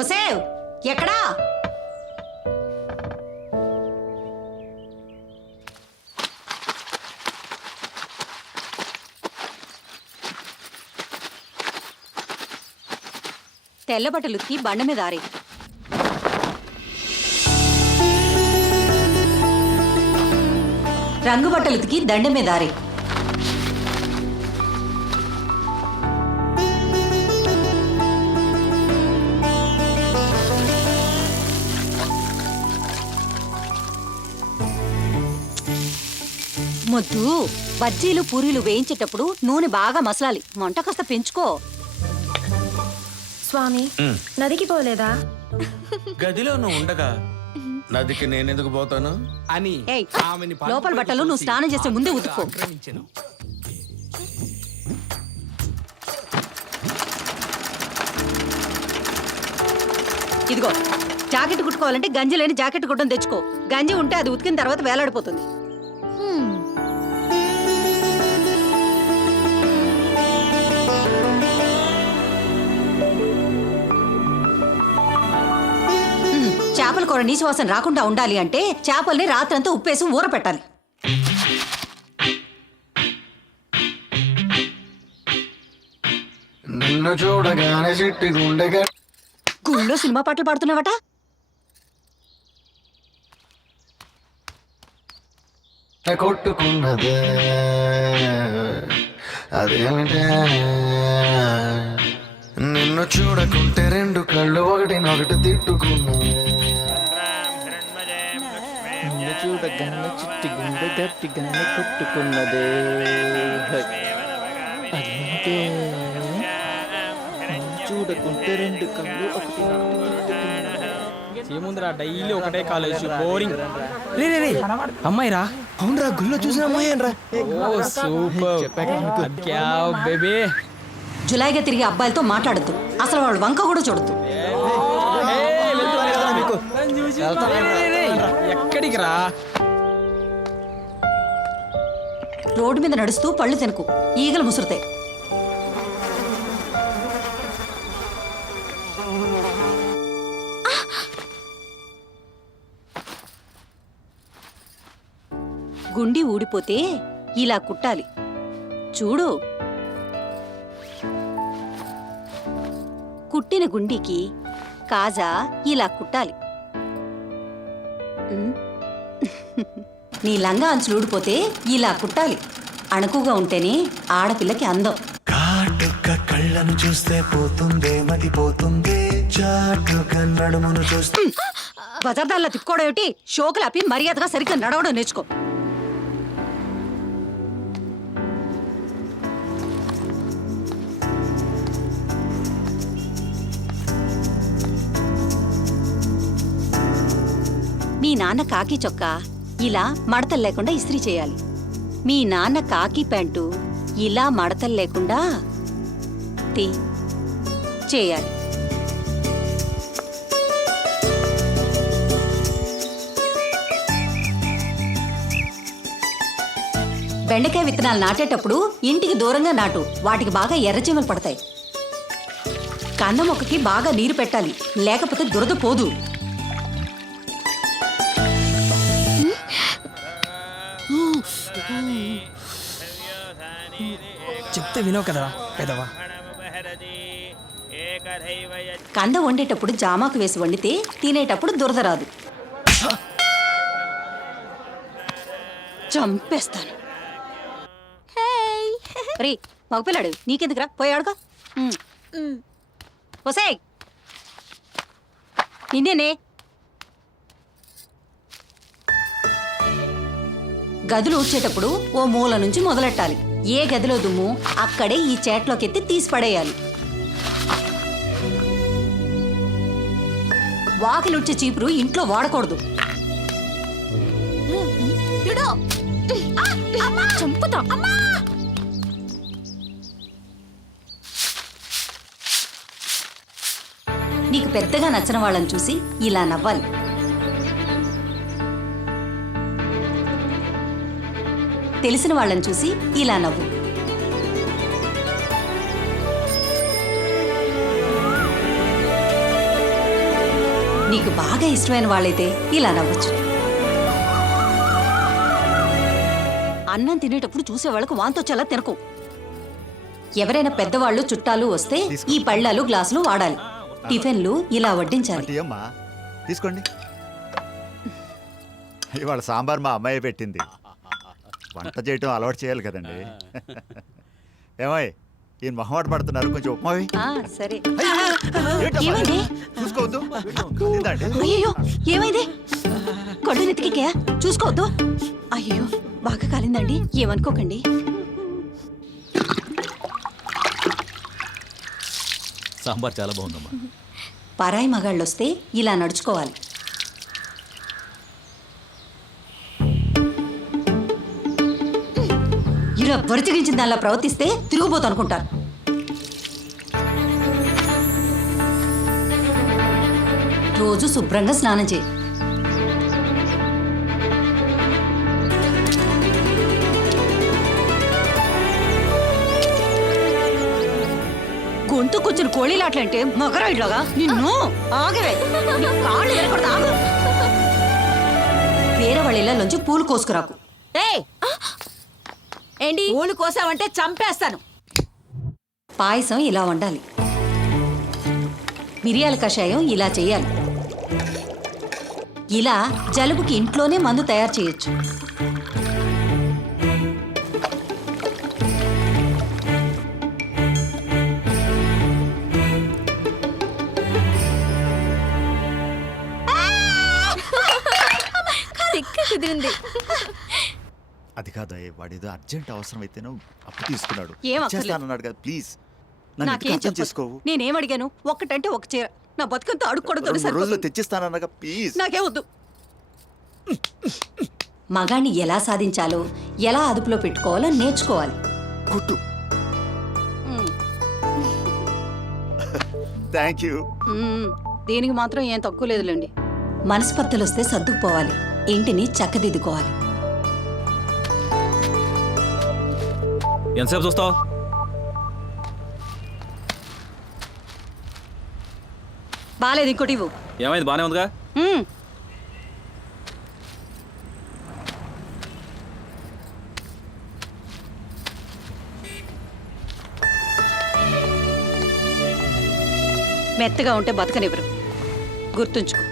ఒసేవ్ ఎక్కడా? తెల్ల బట్టలు ఉతికి బండ మీద ఆరే. రంగు బట్టలు ఉతికి దండ మీద ఆరే. మొద్దు, బజ్జీలు పూరీలు వేయించేటప్పుడు నూనె బాగా మసలాలి. మంట కాస్త పెంచుకో. స్వామి, నదికి పోలేదా? గదిలో నువ్వు ఉండగా నదికి నేనెందుకు పోతాను అని ఏయ్, లోపల బట్టలు నువ్వు స్నానం చేసే ముందే ఉతుక్కో. ఇదిగో, జాకెట్ కుట్టుకోవాలంటే గంజి లేని జాకెట్ కుట్టం తెచ్చుకో. గంజి ఉంటే అది ఉతికిన తర్వాత వేలాడిపోతుంది. చేపల కూర నీసు వాసన రాకుండా ఉండాలి అంటే చేపల్ని రాత్రంతా ఉప్పేసి ఊర పెట్టాలి. నిన్ను చూడగానే చిట్టి గుండెగా గుళ్ళో సినిమా పాటలు పాడుతున్నావట. కొట్టుకున్నదే అదేమిటే, నిన్ను చూడకుంటే రెండు కళ్ళు ఒకటినొకటి తిట్టుకున్నాయి. చూడగానే చిట్టి గుండె గట్టిగానే కొట్టుకున్నదే. అదేంటే చూడకుంటే రెండు కళ్ళు ఒకటి ఏముందిరా, డైలీ ఒకటే కాలేజ్, బోరింగ్. రే రే రే, అమ్మాయి రా. అవునరా, గుళ్ళో చూసిన అమ్మాయి రా. ఓ సూపర్ బేబీ. జులైగా తిరిగి అబ్బాయిలతో మాట్లాడద్దు. అసలు వాళ్ళు వంక కూడా చూడద్దు. ఎక్కడికి రా? రోడ్డు మీద నడుస్తూ పళ్ళు తినకు, ఈగలు ముసురుతాయి. గుండి ఊడిపోతే ఇలా కుట్టాలి, చూడు. కుట్టిన గుండీకి కాజా ఇలా కుట్టాలి. నీ లంగా అంచులు ఊడిపోతే ఇలా కుట్టాలి. అణుకుగా ఉంటేనే ఆడపిల్లకి అందం. కాటుక కళ్ళను చూస్తే పోతుందే మతి పోతుందే, చాటుగా నడుమును చూస్తే. బజార్దాల్లో తిప్పుకోవడం ఏమిటి? షోకులాపి మర్యాదగా సరిగ్గా నడవడం నేర్చుకో. మీ నాన్న కాకి చొక్కా ఇలా మడతలు లేకుండా ఇస్త్రీ చేయాలి. మీ నాన్న కాకి ప్యాంటు ఇలా మడతలు లేకుండా చేయాలి. బెండకాయ విత్తనాలు నాటేటప్పుడు ఇంటికి దూరంగా నాటు. వాటికి బాగా ఎర్రచీమలు పడతాయి. కంద మొక్కకి బాగా నీరు పెట్టాలి, లేకపోతే దురద పోదు. చెప్తే వినవు కదరా పెదవా. కంద వండేటప్పుడు జామాకు వేసి వండితే తినేటప్పుడు దురద రాదు. చంపేస్తాను. రే మగపిల్లాడు, నీకెందుకురా, పోయాడుగా. ఒసేయ్, నిన్నేనే. గదులు ఊడ్చేటప్పుడు ఓ మూల నుంచి మొదలెట్టాలి. ఏ గదిలో దుమ్ము అక్కడే ఈ చేట్లోకెత్తి తీసి పడేయాలి. వాకిలుడ్చే చీపురు ఇంట్లో వాడకూడదు. చంపుతా. నీకు పెద్దగా నచ్చిన వాళ్ళని చూసి ఇలా నవ్వాలి. తెలిసిన వాళ్ళని చూసి ఇలా నవ్వు. నీకు బాగా ఇష్టమైన వాళ్ళైతే ఇలా నవ్వచ్చు. అన్నం తినేటప్పుడు చూసే వాళ్ళకు వాంతొచ్చేలా తినకు. ఎవరైనా పెద్దవాళ్ళు చుట్టాలు వస్తే ఈ పళ్ళాలు గ్లాసులు వాడాలి. టిఫిన్లు ఇలా వడ్డించాలి. అంటే అమ్మా తీసుకోండి. ఇవాళ సాంబార్ మా అమ్మాయి పెట్టింది. వంట చేయటం అలవాటు చేయాలి కదండి. ఏమై ఈయన మొహమాట పడుతున్నారు, కొంచెం ఉప్మావి. ఆ, సరే. ఏమైంది? చూసుకోవద్దు. తిందండి. అయ్యో ఏమైంది? కళ్ళు నెత్తికే చూసుకోవద్దు. అయ్యో బాగా కాలిందండి, ఏమనుకోకండి. సాంబార్ చాలా బాగుందమ్మా. పరాయి మగాళ్ళొస్తే ఇలా నడుచుకోవాలి. ఇలా బరిచిగించిన దానిలా ప్రవర్తిస్తే తిరిగిపోతూ అనుకుంటారు. రోజు శుభ్రంగా స్నానం చేయి. గొంతు కూర్చుని కోళీలాట్లంటే మగరాయిలాగా నిన్ను ఆగవే. నీ కాళ్ళు ఎరగొడతా, ఆగు. వేరే వాళ్ళ ఇళ్ళలోంచి పూలు కోసుకురాకు. ఏంటి పూలు కోసావంటే చంపేస్తాను. పాయసం ఇలా వండాలి. మిరియాల కషాయం ఇలా చేయాలి. ఇలా జలుబుకి ఇంట్లోనే మందు తయారు చేయొచ్చు. కుదిరింది. అది కాదు వాడేదో అర్జెంట్ అవసరం అయితేనో అప్పు తీసుకున్నాడు. ఏం అక్కర్లేదు. చేస్తానన్నాడు కదా, ప్లీజ్ నన్ను నాకేం అర్థం చేసుకోవు. చెప్పు. నేనేం అడిగాను? ఒక్కటంటే ఒక చీర. నా బతుకంతా అడుక్కోవడం రెండు మూడు రోజులు తెచ్చిస్తానన్నాగా, ప్లీజ్. నాకే వద్దు. మగాణ్ణి ఎలా సాధించాలో, ఎలా అదుపులో పెట్టుకోవాలో నేర్చుకోవాలి. కుట్టు. Thank you. దీనికి మాత్రం ఏం తక్కువ లేదులేండి. మనస్పర్ధలు వస్తే సర్దుకుపోవాలి, ఇంటిని చక్కదిద్దుకోవాలి. ఎంతసేపు చూస్తావు? బాలేదు, ఇంకోటి ఇవ్వు. ఏమైంది? బానే ఉందిగా. మ్మ్. మెత్తగా ఉంటే బతకనివ్వరు, గుర్తుంచుకో.